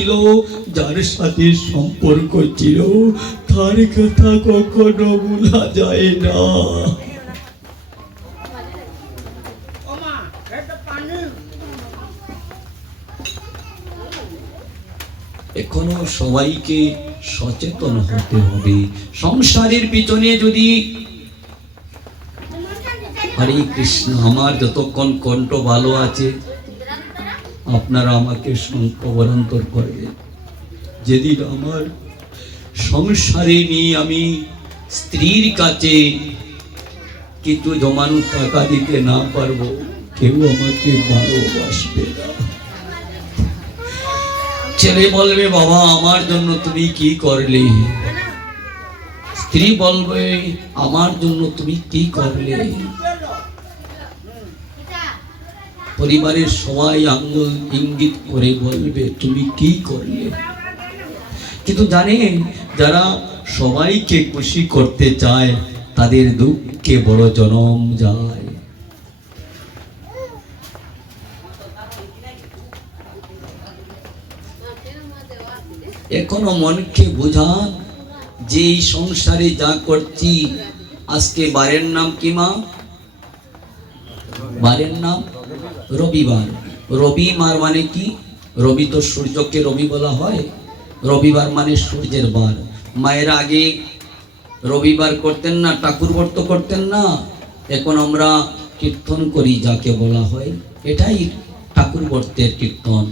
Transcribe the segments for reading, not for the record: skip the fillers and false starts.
ছিল, যার সাথে সম্পর্ক ছিল, তার কথা কখনো ভোলা যায় না। এখনো সবাইকে সচেতন হতে হবে। সংসারের পিছনে যদি হরে কৃষ্ণ, আমার যতক্ষণ কণ্ঠ ভালো আছে আপনারা আমাকে সংকবরন্তর করবেন। যেদিন আমার সংসারে নিয়ে আমি স্ত্রীর কাছে কিছু জমানো টাকা দিতে না পারবো, কেউ আমাকে ভালোবাসবে না। ছেলে বলবে বাবা আমার জন্য তুমি কি করলে, স্ত্রী বলবে আমার জন্য তুমি কি করলে। পরিবারের সবাই আঙ্গুল ইঙ্গিত করে বলবে তুমি কি করলে। কিন্তু জানেন, যারা সবাইকে খুশি করতে চায় তাদের দুঃখে বড় জনম যায়। এখনো মনকে বোঝান যে এই সংসারে যা করছি, আজকে বারের নাম কি মা? বারের নাম রবিবার। রবিবার মানে কি? রবি তো সূর্যকে রবি বলা হয়, রবিবার মানে সূর্যের বার। মায়ের আগে রবিবার করতেন না, ঠাকুর ব্রত করতেন না। এখন আমরা কীর্তন করি, যাকে বলা হয় এটাই ঠাকুর ব্রতের কীর্তন।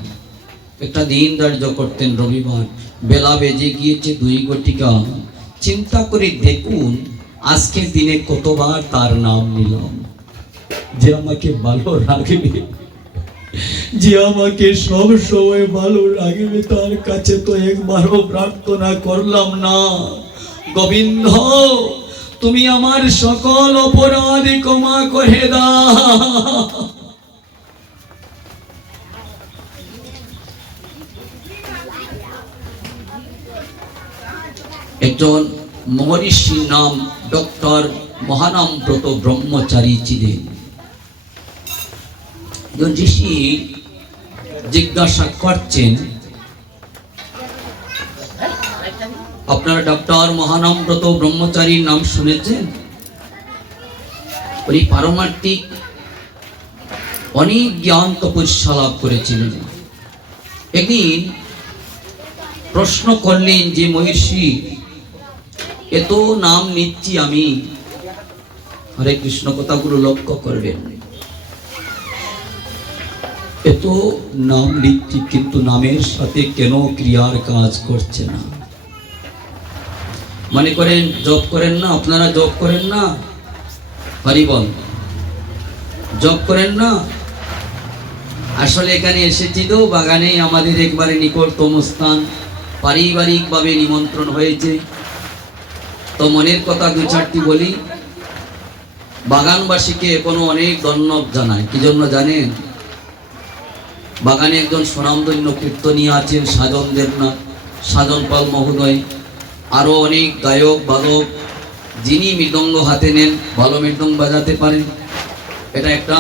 একটা দিন ধার্য করতেন রবিবার, বেলা বেজে গিয়েছে 2 ঘটিকা। চিন্তা করে দেখুন আজকের দিনে কতবার তার নাম নিলাম। যে আমাকে ভালো রাখবে, যে আমাকে সব সময় ভালো রাখবে, তার কাছে তো একবারও প্রার্থনা করলাম না, গোবিন্দ তুমি আমার সকল অপরাধ ক্ষমা করে দাও। একজন মহর্ষি নাম ডক্টর মহানামব্রত ব্রহ্মচারী ছিলেন। ঋষি জিজ্ঞাসা করছেন, আপনারা ডক্টর মহানামব্রত ব্রহ্মচারীর নাম শুনেছেন? উনি পারমার্থিক অনেক জ্ঞান তপস্যা লাভ করেছিলেন। একদিন প্রশ্ন করলেন যে মহর্ষি, এত নাম নিচ্ছি আমি, হরে কৃষ্ণ কথাগুলো লক্ষ্য করবেন, এত নাম নিচ্ছি কিন্তু নামের সাথে কেন ক্রিয়ার কাজ করছে না? মনে করেন জপ করেন না, আপনারা জপ করেন না, হরিবল জপ করেন না। আসলে এখানে এসেছি তো বাগানে, আমাদের একবারে নিকটতম স্থান, পারিবারিকভাবে নিমন্ত্রণ হয়েছে। তো মনের কথা 2-4টি বলি। বাগানবাসীকে এখনো অনেক ধন্যবাদ জানাই। কি জন্য জানেন? বাগানে একজন সুনামধন্য কীর্তনীয় আছেন সাজন দেবনাথ, সাজন পাল মহোদয়, আরো অনেক গায়ক বাদক, যিনি মৃদঙ্গ হাতে নেন, ভালো মৃদঙ্গ বাজাতে পারেন। এটা একটা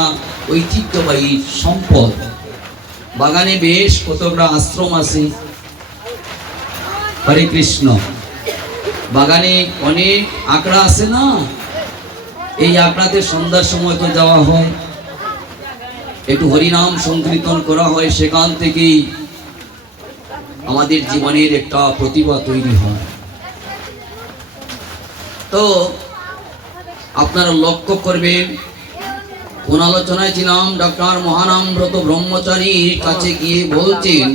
ঐতিহ্যবাহী সম্পদ। বাগানে বেশ কতটা আশ্রম আছে। হরে কৃষ্ণ। বাগানে অনেক আকড়া আছে না, এই আকড়াতে সন্ধ্যার সময় তো যাওয়া হয়, একটু হরিনাম সংকীর্তন করা হয়, সেখান থেকেই আমাদের জীবনের একটা প্রতিভা তৈরি হয়। তো আপনারা লক্ষ্য করবেন, কোন আলোচনায় ছিলাম, ডক্টর মহানামব্রত ব্রহ্মচারীর কাছে গিয়ে বলছেন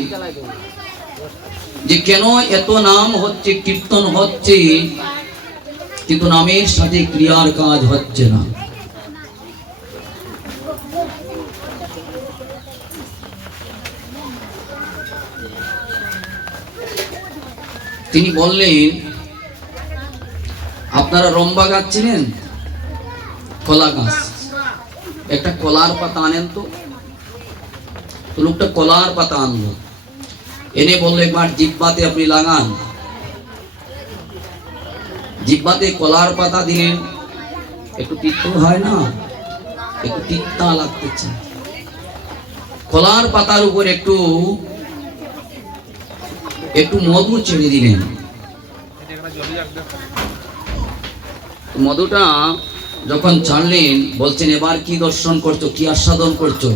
যে কেন এত নাম হচ্ছে, কীর্তন হচ্ছে, কিন্তু নামের সাথে ক্রিয়ার কাজ হচ্ছে না। তিনি বললেন, আপনারা রম্বা গাছ চিনেন? কলা গাছ। একটা কলার পাতা আনেন তো। লোকটা কলার পাতা আনলো, এনে বললো একবার জিহ্বাতে আপনি লাগান। জিহ্বাতে কলার পাতা দিলেন, একটু তিক্ত হয় না, একটু তিক্তা লাগতেছে। কলার পাতার উপর একটু একটু মধু ছেড়ে দিলেন। মধুটা যখন ছাড়লেন বলছেন এবার কি দর্শন করছো, কি আস্বাদন করছো?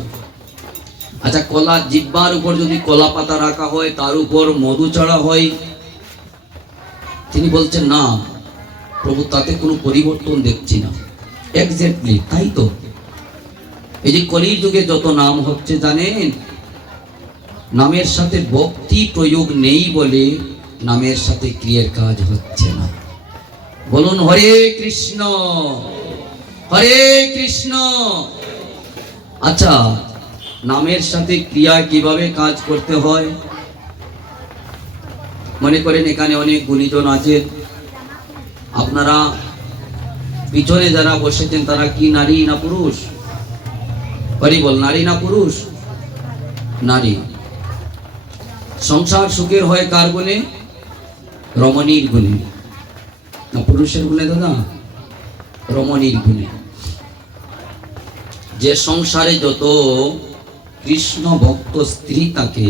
আচ্ছা, কলা জিহ্বার উপর যদি কলা পাতা রাখা হয়, তার উপর মধু চড়া হয়, তিনি বলছেন না প্রভু, তাতে কোনো পরিবর্তন দেখছি না। এক্স্যাক্টলি তাই তো। এই যে কলির যুগে যত নাম হচ্ছে জানেন, নামের সাথে ভক্তি প্রয়োগ নেই বলে নামের সাথে ক্রিয়ার কাজ হচ্ছে না। বলুন হরে কৃষ্ণ, হরে কৃষ্ণ। আচ্ছা, নামের সাথে ক্রিয়া কিভাবে কাজ করতে হয়? মনে করেন এখানে অনেক গুণীজন আছেন, আপনারা পিছনে যারা বসেছেন তারা কি নারী না পুরুষ? হরি বল, নারী না পুরুষ? নারী। সংসার সুখের হয় কার গুণে? রমণীর গুণে। না পুরুষের গুণে দাদা? রমণীর গুণে। যে সংসারে যত কৃষ্ণ ভক্ত স্ত্রী থাকে,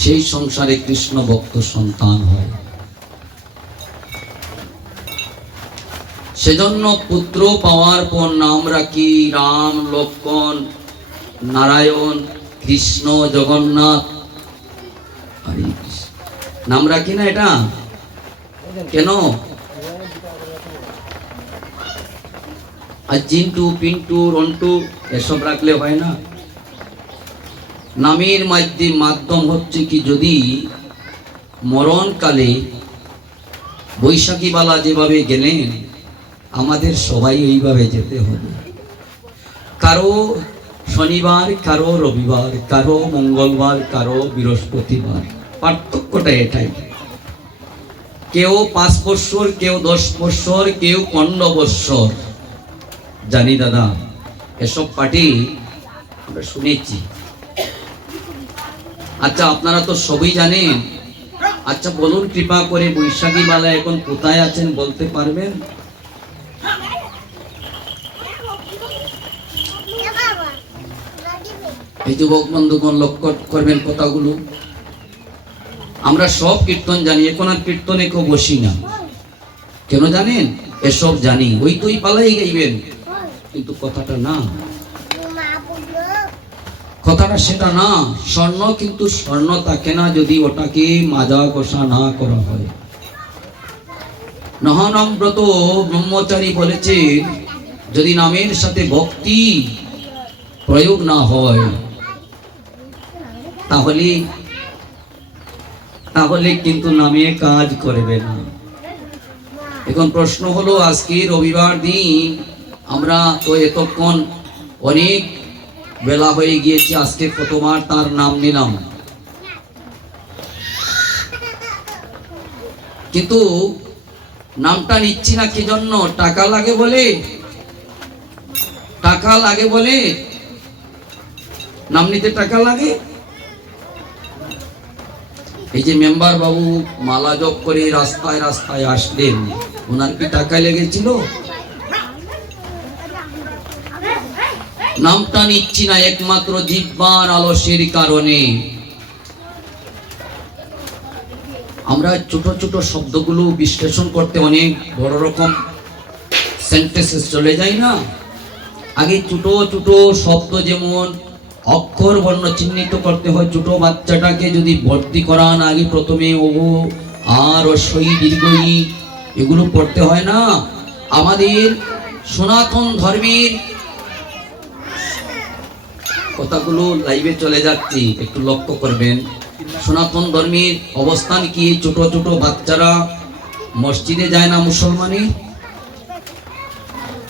সেই সংসারে কৃষ্ণ ভক্ত সন্তান হয়। সেজন্য পুত্র পাওয়ার পর নাম রাখি রাম, লক্ষ্মণ, নারায়ণ, কৃষ্ণ, জগন্নাথ। নাম রাখি না এটা কেন? আর জিন্টু, পিন্টু, রন্টু এসব রাখলে হয় না। নামের মাধ্যম হচ্ছে কি, যদি মরণকালে বৈশাখী বালা যেভাবে গেলেন, আমাদের সবাই এইভাবে যেতে হবে। কারো শনিবার, কারো রবিবার, কারো মঙ্গলবার, কারো বৃহস্পতিবার। পার্থক্যটা এটাই। কেউ 5 বৎসর, কেউ 10 বৎসর, কেউ 15 বৎসর। জানি দাদা, এসব পার্টি আমরা শুনেছি। আচ্ছা, আপনারা তো সবই জানেন। আচ্ছা বলুন কৃপা করে, বৈশাখী বালা এখন কোথায় আছেন বলতে পারবেন? এই যুবক বন্ধুগণ লক্ষ্য করবেন কথাগুলো। আমরা সব কীর্তন জানি, এখন আর কীর্তনে কেউ বসি না। কেন জানেন? এসব জানি, ওই তুই পালাই গাইবেন, কিন্তু কথাটা না, কথাটা সেটা না। স্বর্ণ কিন্তু স্বর্ণ থাকে না যদি ওটাকে মাজা কষা না করা হয়। নহনব্রত ব্রহ্মচারী বলেছেন, যদি নামের সাথে ভক্তি প্রয়োগ না হয় তাহলে কিন্তু নামে কাজ করবে না। এখন প্রশ্ন হলো, আজকে রবিবার দিন, আমরা তো এতক্ষণ অনেক বেলা হয়ে গিয়েছে, আজকে কতবার তার নাম নিলাম, কিন্তু নামটা নিচ্ছি না কি জন্য? টাকা লাগে বলে? টাকা লাগে বলে নাম নিতে টাকা লাগে? এই যে মেম্বার বাবু মালা জপ করে রাস্তায় রাস্তায় আসলেন, ওনার কি টাকা লেগেছিল? নামটা নিচ্ছি না একমাত্র জিহ্বার আলস্যের কারণে। আমরা ছোট ছোট শব্দগুলো বিশ্লেষণ করতে অনেক বড় রকম সেন্টেন্সেস চলে যায় না। আগে ছোট ছোট শব্দ, যেমন অক্ষর বর্ণ চিহ্নিত করতে হয়। ছোট বাচ্চাটাকে যদি ভর্তি করান, আগে প্রথমে ও আর সই দীর্ঘই এগুলো পড়তে হয় না। আমাদের সনাতন ধর্মের কথাগুলো লাইভে চলে যাচ্ছি, একটু লক্ষ্য করবেন। সনাতন ধর্মের অবস্থান কি? ছোট ছোট বাচ্চারা মসজিদে যায় না মুসলমানের,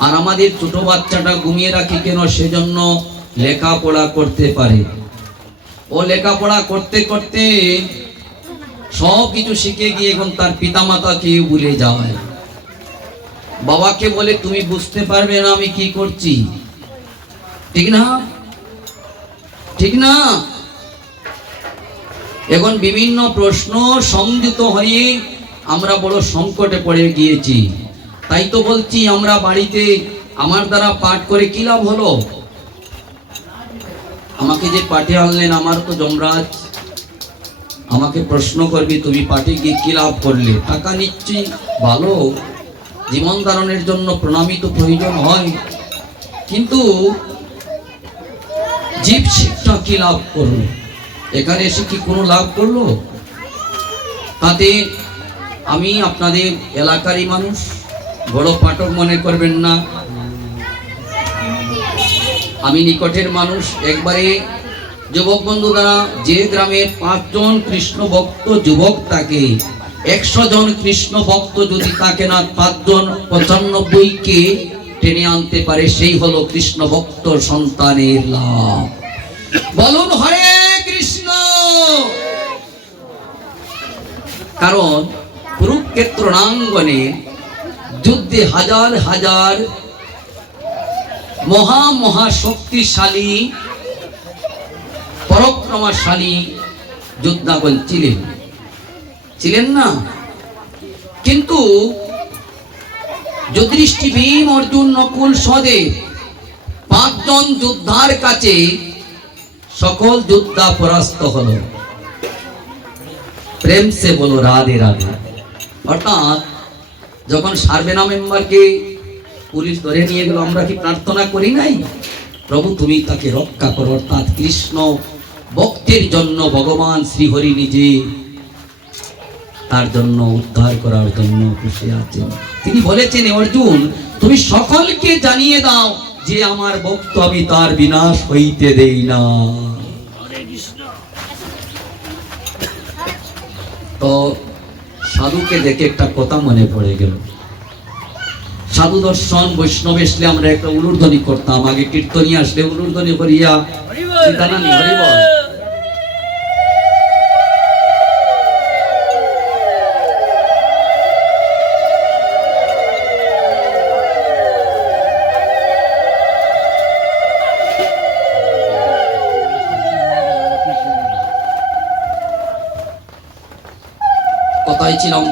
আর আমাদের ছোট বাচ্চাটা ঘুমিয়ে রাখি কেন? সেজন্য লেখাপড়া করতে পারে। ও লেখাপড়া করতে করতে সব কিছু শিখে গিয়ে এখন তার পিতামাতাকে ভুলে যায়। বাবাকে বলে, তুমি বুঝতে পারবে না আমি কি করছি, ঠিক না? ঠিক না? এখন বিভিন্ন প্রশ্ন সংযুক্ত হয়ে আমরা বড় সংকটে পড়ে গিয়েছি। তাই তো বলছি, আমরা বাড়িতে আমার দ্বারা পাঠ করে কি লাভ হলো? আমাকে যে পাঠে আনলেন, আমার তো যমরাজ, আমাকে প্রশ্ন করবি তুমি পার্টি গিয়ে কি লাভ করলে, টাকা নিচ্ছি ভালো, জীবন ধারণের জন্য প্রণামী তো প্রয়োজন হয়, কিন্তু জীব শিক্ষা কি লাভ করলো, এখানে এসে কি কোনো লাভ করলো? তাতে আমি আপনাদের এলাকারই মানুষ, বড় পাঠক মনে করবেন না, আমি নিকটের মানুষ। একবারে যুবক বন্ধুরা, যে গ্রামে 5 জন কৃষ্ণ ভক্ত যুবক থাকে, 100 জন কৃষ্ণ ভক্ত যদি থাকে না, 5 জন 95কে টেনে আনতে পারে, সেই হলো কৃষ্ণ ভক্ত সন্তানের লাভ। বলুন হরে কৃষ্ণ। কারণ কুরুক্ষেত্র রণাঙ্গনে যুদ্ধে হাজার হাজার মহা শক্তিশালী পরাক্রমশালী যোদ্ধাগণ ছিলেন না, কিন্তু যুধিষ্ঠির, ভীম, অর্জুন, নকুল, সহদেব 5 জন যোদ্ধার কাছে সকল যোদ্ধা পরাস্ত হলো। প্রেম সে বলো রাধে রাধে। অর্থাৎ যখন সার্ভেনা মেম্বারকে পুলিশ ধরে নিয়ে গেল, আমরা কি প্রার্থনা করি নাই, প্রভু তুমি তাকে রক্ষা করো? অর্থাৎ কৃষ্ণ ভক্তের জন্য ভগবান শ্রীহরি নিজে তার জন্য উদ্ধার করার জন্য খুশি আছেন। তিনি বলেছেন, অর্জুন তুমি সকলকে জানিয়ে দাও যে আমার ভক্ত, আমি তার বিনাশ হইতে দেই না। তো সাধুকে দেখে একটা কথা মনে পড়ে গেল। সাধু দর্শন বৈষ্ণব আসলে আমরা একটা উলুধ্বনি করতাম, আগে কীর্তনী আসলে উলুধ্বনি করিয়া সীতানানি হরি বল। কথাই ছিলাম